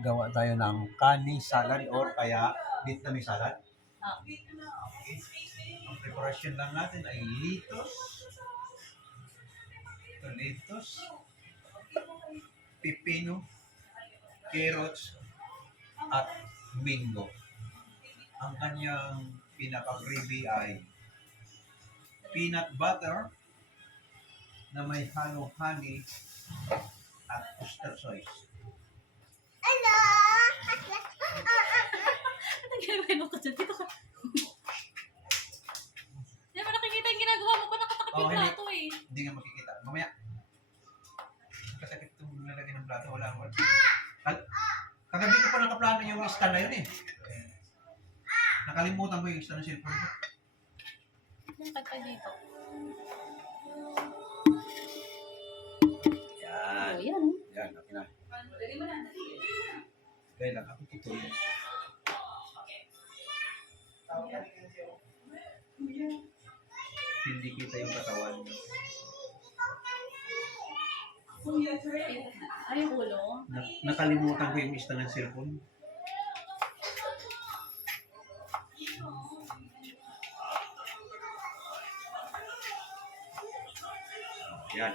gawa tayo ng kani salad or kaya Vietnamese salad. Okay. Ang preparasyon lang natin ay lettuce, pipino, carrots, at mango. Ang kanyang pinaka-gravy ay peanut butter na may halong honey at oyster sauce. Hello! Ano ginagawa ko dyan? Dito ka. Hindi mo nakikita yung ginagawa mo pa nakatakip yung plato eh. Hindi nga makikita. Mamaya. Kasakit itong nalagay ng plato. Wala. Kagabi ko pa nakaplano yung stand na yun eh. Nakalimutan ko yung stand ng cellphone ko. Bakit pa dito? Yan. Oh, yan. Yan. Okay na. Kaya lang ako ito yun. Hindi kita yung katawan. Ay, yung ulo. Nakalimutan ko yung stand ng cellphone. Yan.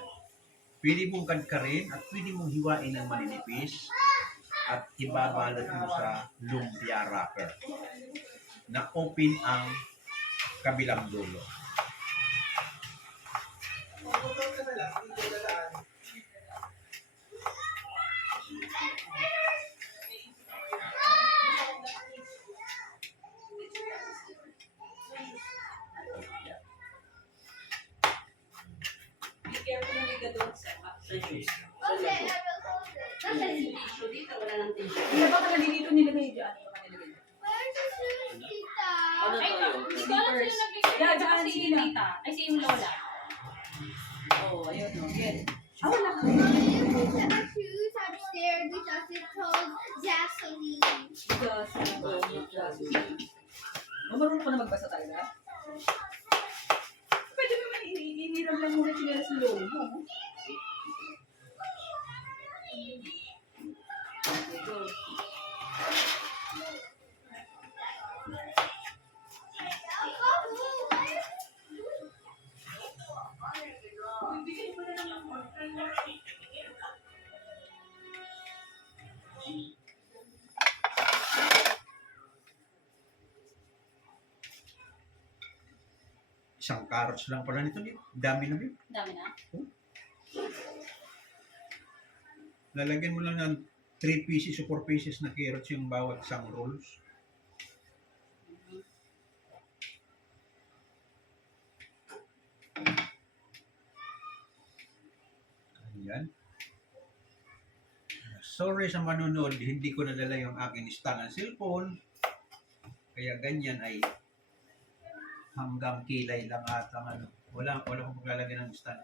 Pwede mong kadkarin at pwede mong hiwain ng maninipis at ibabalot mo sa lumpia wrapper na open ang kabilang dulo. Hindi ba ka nalilito nilagay dyan? Where's the shoes, Tita? Ay, hindi ko alam sino nagbigay. Yeah, dyan, Si sige na. Tita. Ay, si yung Lola. Oh, ayun no. Yan. Wala ka. Mommy, you put our shoes upstairs because it's called gasoline. Marunong ko na magbasa talaga? Pwede mo man iniram lang muna sila sa loob mo. Isang carrots lang pala nito. Dami na. Dami na. Lalagyan mo lang ng 3 pieces o 4 pieces na carrots yung bawat isang rolls. Ayan. Sorry sa manunod, hindi ko nadala yung aking stand ng cellphone. Kaya ganyan ay hanggang kilay lang at ang ano. Wala akong maglalagay ng stand.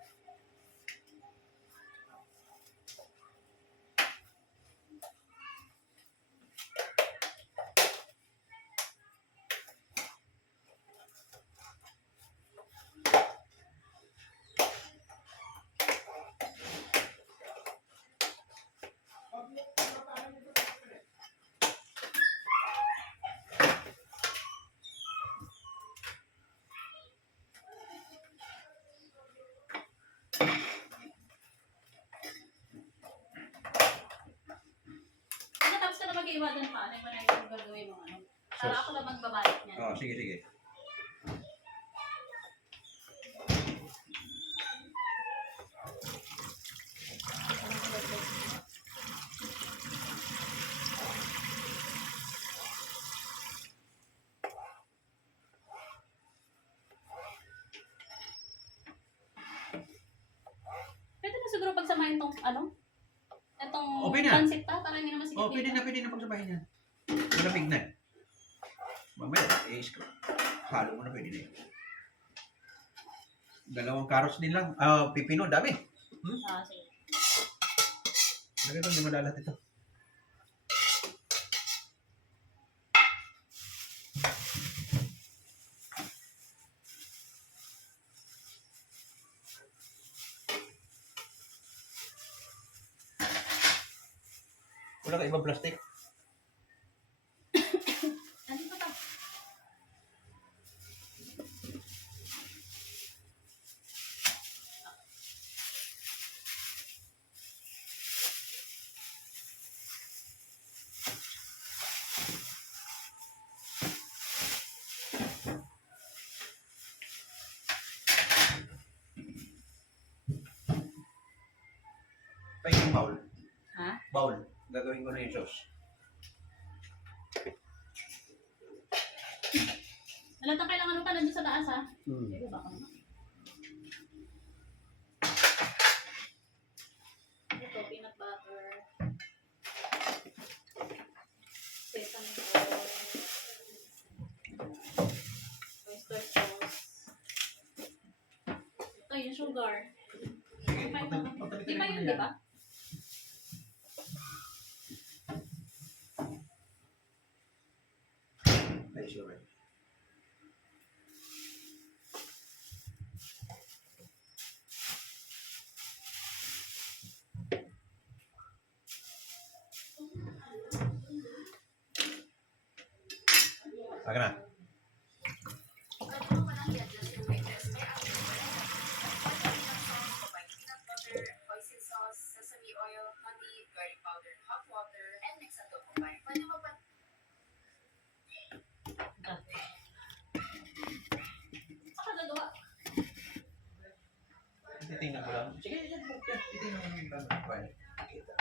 Tapos ka na mag-iwanan pa. Ano yung mga yung gagawin mo? Ano? Para ako lang magbabalik niya. Oh, sige. Pwede na siguro pagsamahin tong ano? Itong Okay na. pansit pa, para hindi naman sikip. Oh, pwede na pagsabahin yan. Malamig na. Mamaya, halo mo na pwede na yun. 2 carrots din lang. Pipino, dami. Sige. Lagay ito, hindi madalat ito. Wala ka ibang plastic? bowl. Gagawin ko na yung sauce. Alam kailangan mo pa nandun sa taas, ha? Hmm. Diba ba? Ito, peanut butter. Sesame oil. Oyster sauce. Ito, yung sugar. Sige, Di ba yun, di ba? Ay, sure. Aga na. Oyster sauce, sesame oil, honey, garlic powder, hot water, and mix until combined. Pwede mo pa Saka gagawa. Titingnan ko lang. Sige, yan po. Titingnan ko lang. Fine. Kita.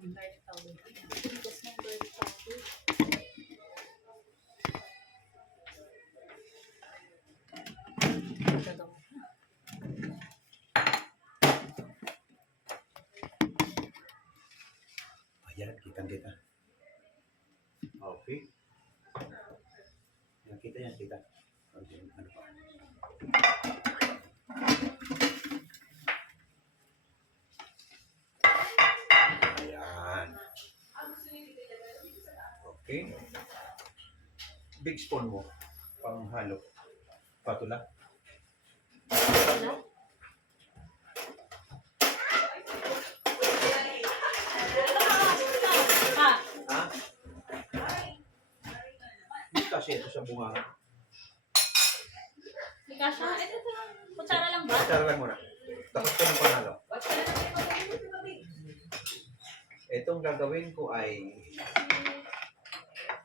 Garlic powder. Tigas ng garlic powder. Gagawa. Ayan, kitang-kita. Okay. Yan, kita yan, kita. Okay, ano pa? Ayan. Okay. Big spoon mo. Panghalo. Patula. Wala? Ha? Ha? Hindi kasi ito sa bunga. May kasha? Ito lang. Kutsara lang ba? Tara lang muna. Tapos ko ng panghalo. Itong gagawin ko ay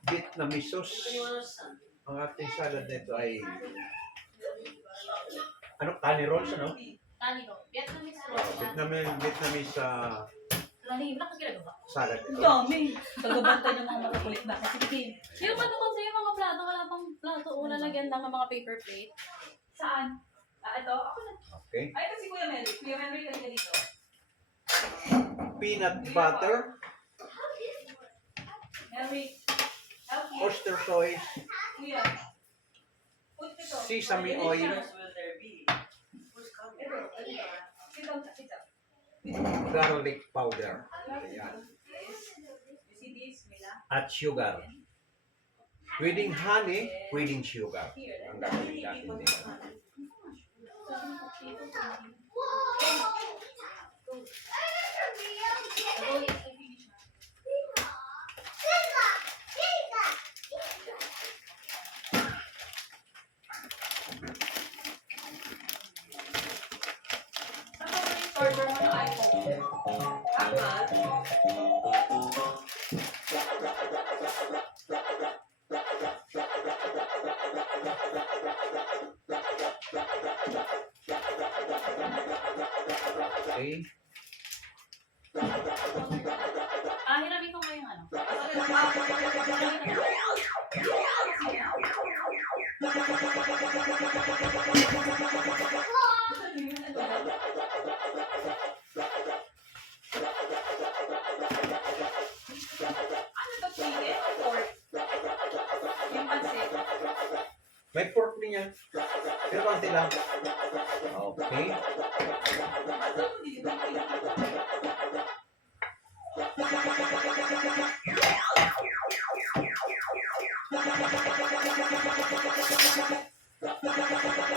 Vietnamese sauce. Ang ating salad nito ay ano? Tani rolls, ano? Tani ko. Vietnamese roll. Vietnamese Lani, wala ka ginagawa. salad Ang ito. dami. Tagabantay ng mga makakulit na. Sige. Yung ano kasi yung mga plato, wala pang plato. Una lagyan lang ng mga paper plate. Saan? Ito? Ako na. Okay. Ay, kasi Kuya Mary. Kuya Mary ka dito. Peanut butter, Mary. Help me. oyster sauce, Kuya. Put ito. sesame oil, Ito. Sit down. Sit down. garlic powder. Ayan. You see this, Mila? At sugar. Pwedeng honey, pwedeng sugar. Ang gagawin natin dito. Order mo ng iPhone. Dapat. Okay. Hiramin ko ngayong ano. Ano to, chicken or pork? Yung pansit. May pork din yan. Pero konti lang. Okay.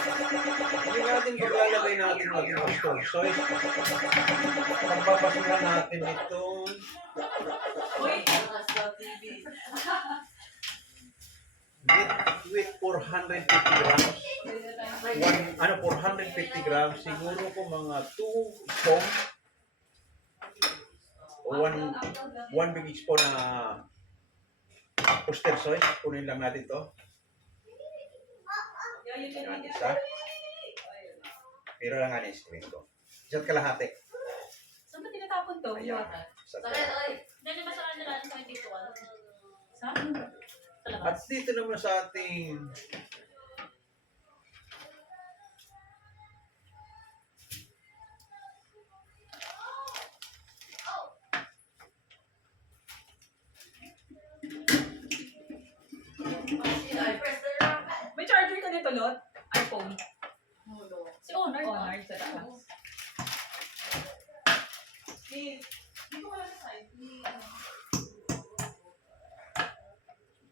Hindi natin paglalagay natin ng oyster sauce. Pagpapasukan natin itong Uy! with 450 grams. 450 grams. Siguro po mga 2 spoon o 1 big spoon na Oster soy. Kunin lang natin to. Yan, isa. Pero lang nga na-estimate ko. Isa't kalahati. Saan ba tinatapon to? Ayan. Isa't kalahati. Dahil masarap nila sa hindi ko alam. Sa Sa At labas. dito naman sa ating May charger ka nito, Lot? iPhone. Si Honor, no? Honor sa taas.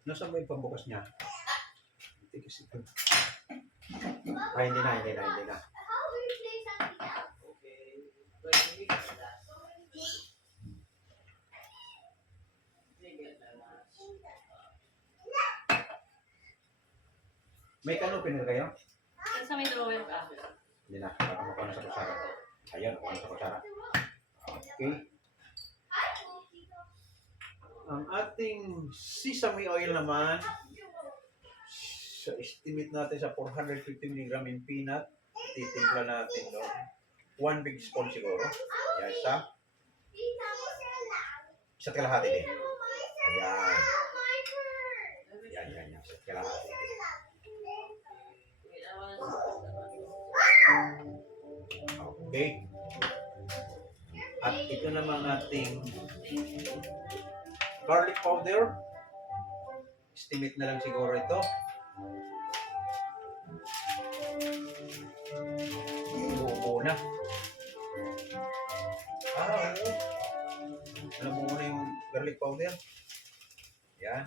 nasa may pambukas niya. Tigas ito. Ay, hindi na. How do you play something else? May kanupin na kayo? Sa may drawer ka. Hindi na. Baka makuha na sa kutsara. Ayan, makuha na sa kutsara. Okay. Ang ating sesame oil naman, sa estimate natin sa 450 mg in peanut, titimpla natin doon. 1 big spoon siguro. Ayan, isa't kalahati din. Ayan. Yan. Isa't kalahati din. Okay. At ito naman ating garlic powder. Estimate na lang siguro ito. Buo na. Oo. Alam mo muna yung garlic powder. Yan.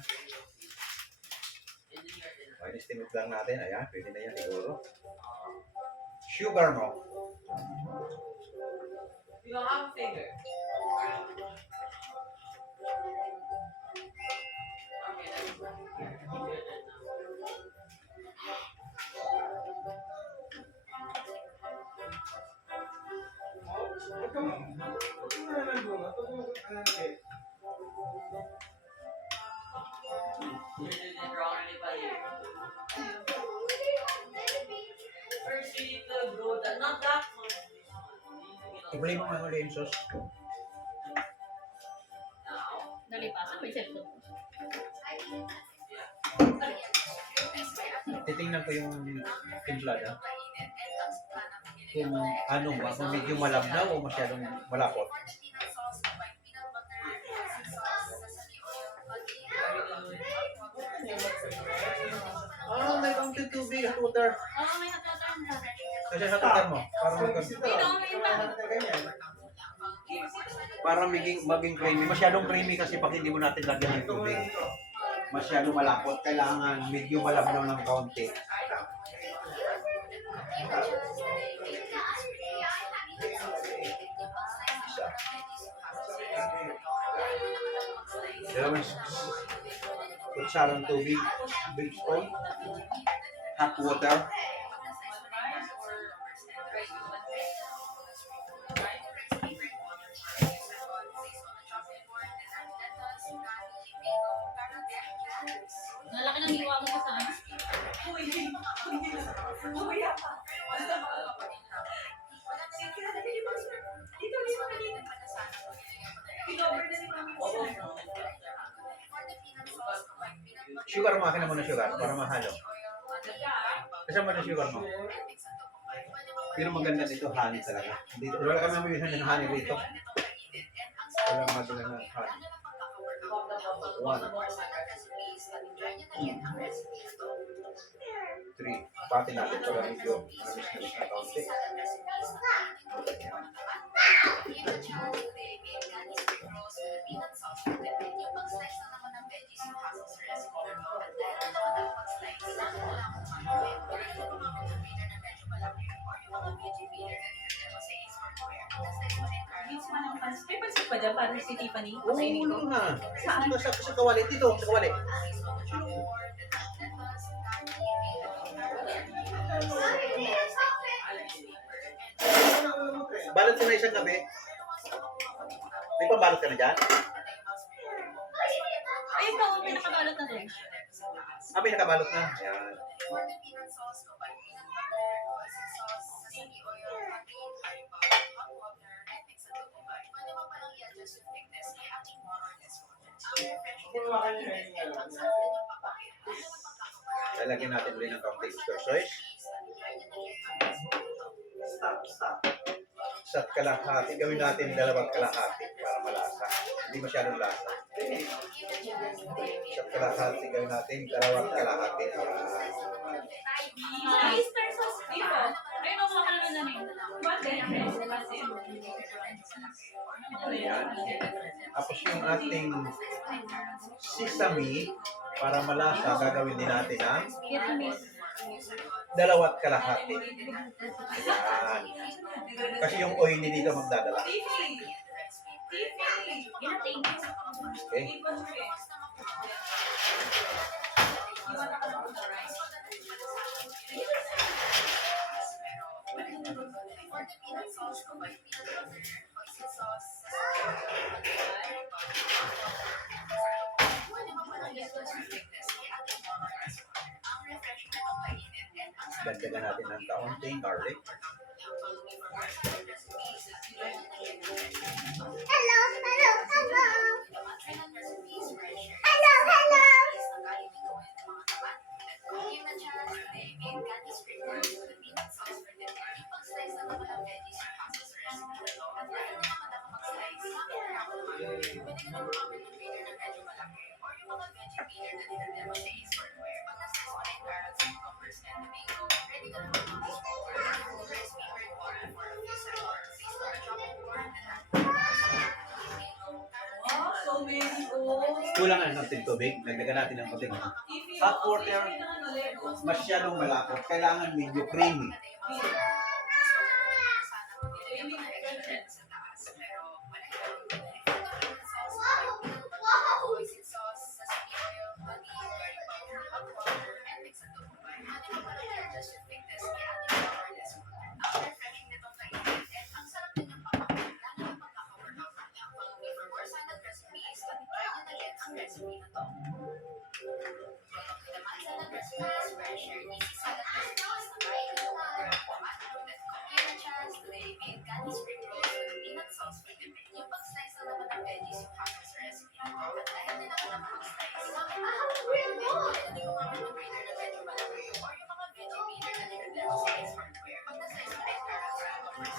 Okay, estimate lang natin. Ayan, pwede na yan siguro. Sugar mo. You don't have a finger. I-play mo mga ulit yung sauce. Nalipasan, may cellphone. Titingnan ko yung timplada. Kung ano ba, kung medyo malabnaw o masyadong malapot. May kaunting tubig at water. Oo, may hot water na. Kasi sa tutar mo, para maging creamy. Masyadong creamy kasi pag hindi mo natin lagyan ng tubig. Masyadong malapot. Kailangan medyo malabnaw ng kaunti. Isa. Dalawang kutsarang tubig. Big spoon. Hot water. Nalaki ng hiwa mo sa ano? Sugar mo, akin na muna sugar para mahalo. Kasama mo na sugar mo. Pero maganda dito, honey talaga. Dito, wala kami mamibisan ng honey dito. Wala madala ng honey. 1, 3. Pati natin para medyo mabis na kaunti. Ayan. May pansit pa dyan para si Tiffany? Oo, Sa inyo? ano na. Sa kawali. Dito, sa kawali. Balot ko na isang gabi. May pambalot ka na dyan? Ayun po, pinakababa. nakabalot na doon. May nakabalot na. Yan. For the peanut sauce, combine peanut butter, hoisin sauce, sesame oil, honey, curry powder, hot water, and mix until combined. Pwede mo palang i-adjust yung thickness ni ating more or less water. Ang refreshing nito mainit and ang sarap din yung papakit. Ano ang pagkakaparaan? Lalagyan natin ulit ng kaunting extra sauce. Isa't kalahati. Gawin natin 2 kalahati para malasa. Hindi masyadong lasa. Isa't kalahati. Gawin natin 2 kalahati. Oyster sauce dito. Ay, no, mga naman na rin. Ayan. Tapos yung ating sesame, para malasa, gagawin din natin ang 2 kalahati. Ayan. Kasi yung oil dito magdadala. Okay. For the peanut sauce, combine peanut butter, hoisin sauce, sesame oil, honey, curry powder, hot water, and mix until combined. Pwede mo palang i-adjust yung thickness ni ating more or less water. Ang refreshing nito mainit and ang sarap Dagdagan natin ng kaunting garlic. Hello, hello, hello. Hello, hello. Oh, so many goals. Kulang na ng tubig. Dagdagan natin ng konting hot water. Masyadong malapot. Kailangan medyo creamy.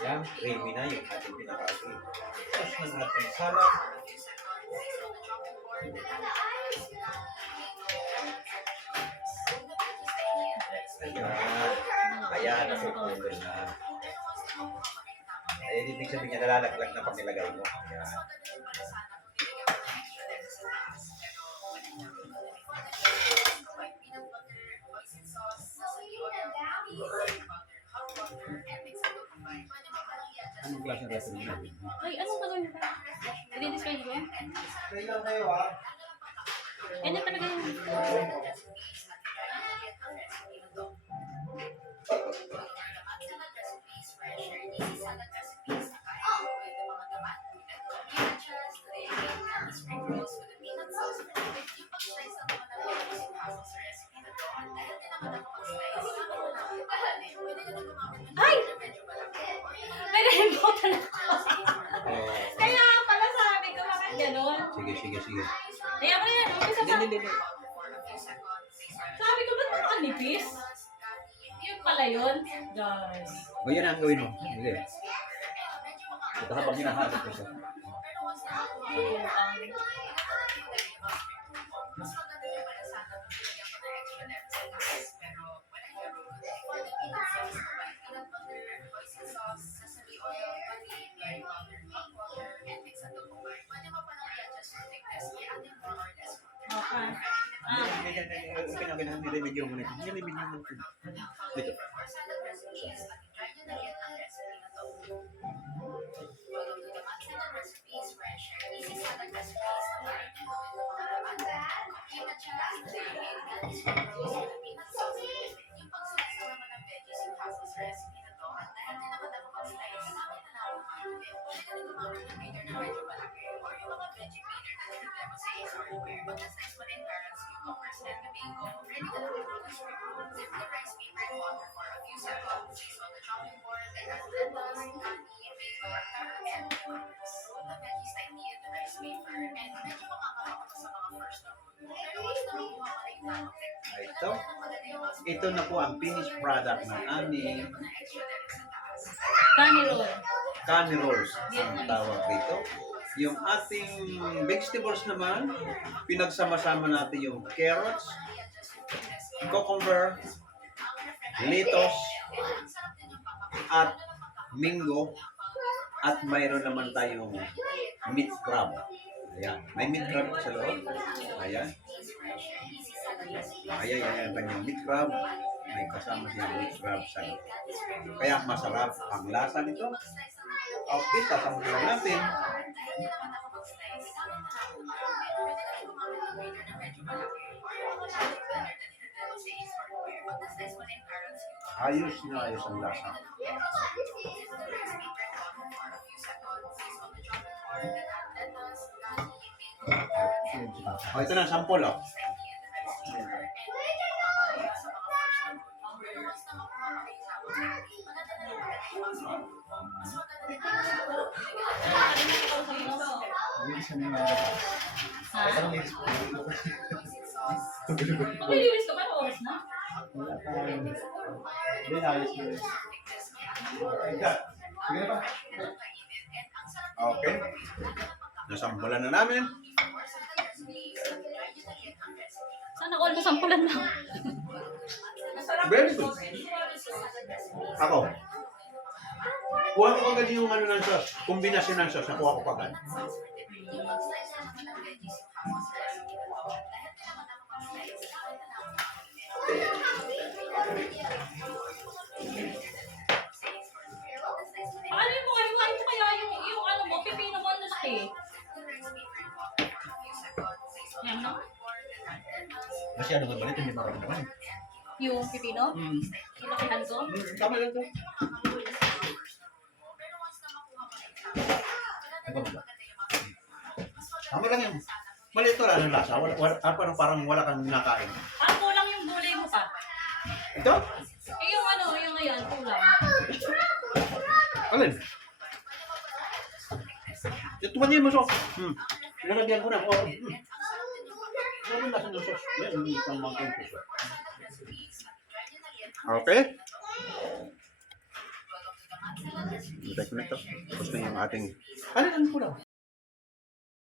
Yan, creamy na yung ating pinaka-asin. Tapos ng ating salad. Ayan. Ayan, nasukulay na. Ayan, ibig sabihin niya nalalaglag na pag nilagay mo. Ayan. Anong klase ng recipe natin? Ay, anong gagawin mo? I-describe ko yan? Try lang kayo ha. Ganyan talaga yung... Ay! May nalimutan ako. Kaya pala sabi ko, bakit gano'n? Sige. Kaya ko yan, umpisa pa. Hindi. Sabi ko, ba't nakanipis? Yung pala yun, guys. O yan ang gawin mo. Hindi. Ito habang hinahasap ko siya. Yung, okay. Nilibidyo mo na ito. Nilibidyo mo ito. Dito. Or yung mga veggie maker na nilagay mo sa ace or square. Pag nasa mo na yung carrots, Ito na po ang finished product ng aming Kani roll. Kani rolls ang tawag dito. Yung ating vegetables naman, pinagsama-sama natin yung carrots, cucumber, lettuce, at mango, at mayroon naman tayong meat crab. Ayan, may meat crab sa loob. Ayan. Ayan, ang kanyang meat crab. May kasama siyang meat crab sa loob. Kaya masarap ang lasa nito. Okay, sasampulan natin. Ayos na ayos ang lasa. Oh, ito na, sample oh. Ha? Maglilinis ka ba ng oras na? Okay. Nasampulan na namin. Sana all mo sampulan na. Very good. Ako. Kuha ko agad yung ano ng sauce. Kombinasyon ng sauce. Nakuha ko agad. Paano mo kayo kaya yung ano mo, pipino mo ang laki? Yan no? Kasi ano nga ba? Ito hindi marami naman. Yung pipino? Ilakihan ko? Tama lang to. Tama lang yan. Maliit to lang ang lasa. Parang wala kang nakain. Parang kulang yung gulay mo pa. Ito? Eh yung ano, yung ngayon, kulang. Alin? Ito ba niya mo sauce? Nalagyan ko na. Oh. Ano yung lasa ng sauce? Yan, hindi kang mga sauce. Okay. Check na ito. Tapos na yung ating... Ano ko lang?